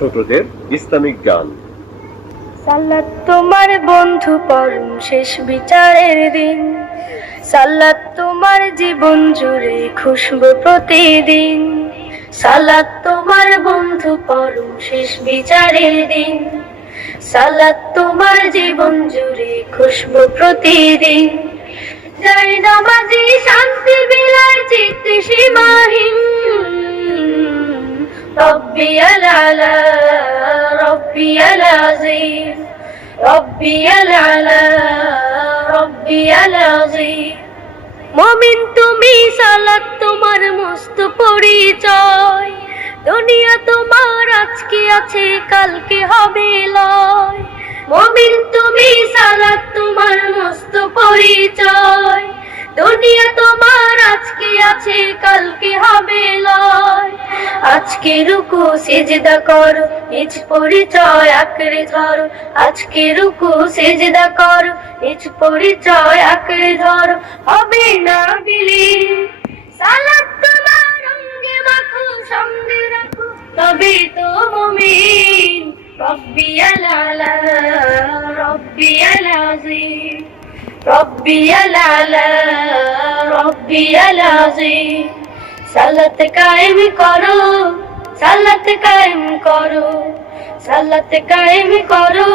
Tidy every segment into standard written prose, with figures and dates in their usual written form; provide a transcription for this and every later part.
ছোটদের ইসলামিক গান। সালাত তোমার বন্ধু পরম শেষ বিচারের দিন, সালাত তোমার জীবন জুড়ে খুশবু প্রতিদিন। সালাত তোমার বন্ধু পরম শেষ বিচারের দিন, সালাত তোমার জীবন জুড়ে খুশবু প্রতিদিন। জয় নামাজি শান্তি বিলায় চিত্তে সীমাহীন, রব্বি আলা রব্বি আলাযীম, রব্বি আলা রব্বি আলাযীম। মুমিন তুমি, সালাত তোমার মস্ত পরিচয়, দুনিয়া তোমার আজকে আছে কালকে হবে লয়। মুমিন তুমি, সালাত তোমার মস্ত পরিচয়, দুনিয়া তোমার আজকে আছে কালকে হবে লয়। আজকে রুকু সিজদা করো, নিজ পরিচয় আঁকড়ে ধরো। আজকে রুকু সিজদা করো, নিজ পরিচয় আঁকড়ে ধরো। হবে না বিলীন, সালাত তোমার অঙ্গে মাখো, সঙ্গে রাখো, তবে তো মুমিন। রব্বি আলা রব্বি আলাযীম, রব্বি আলা রব্বি আলাযীম। সালাত কায়েম করো, সালাত কায়েম করো, সালাত কায়েম করো,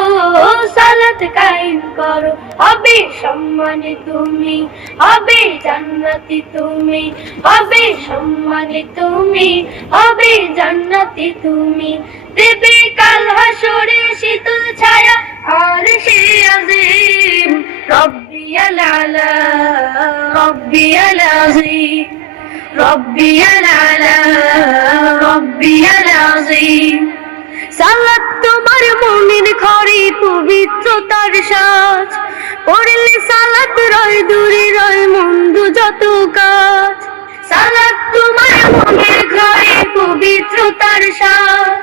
সালাত কায়েম করো। হবে সম্মানে তুমি, হবে জান্নাতি তুমি, হবে সম্মানে তুমি, হবে জান্নাতি তুমি। দেবে কাল হাসরে শীতল ছায়া আরশে আযীম। রব্বি আলা রব্বি আলাযীম, রব্বি আলা রব্বি আলাযীম। সালাত তোমার মুমিন ঘরে পবিত্রতার সাজ, পড়লে সালাত রয় দূরে রয় মন্দ যত কাজ। সালাত তোমার মুমিন ঘরে পবিত্রতার সাজ,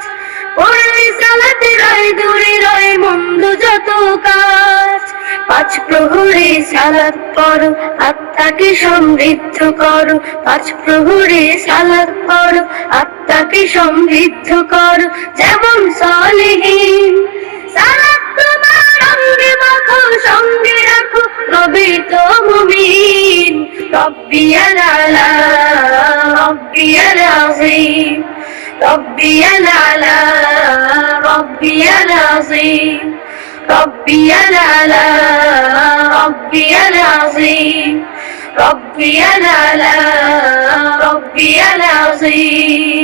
পড়লে সালাত রয় দূরে রয় মন্দ যত কাজ। পাঁচ প্রহরে সালাত পড়ো, আত্মাকে সমৃদ্ধ করো। পাঁচ প্রহরে সালাত পড়ো, আত্মাকে সমৃদ্ধ করো। যেমন সালেহীন, সালাত তোমার অঙ্গে মাখো, সঙ্গে রাখো, তবে তো মুমিন। রব্বি আলা রব্বি আলাযীম, রব্বি আলা রব্বি আলাযীম, রব্বি আলা রব্বি আলাযীম, রব্বি আলা রব্বি আলাযীম।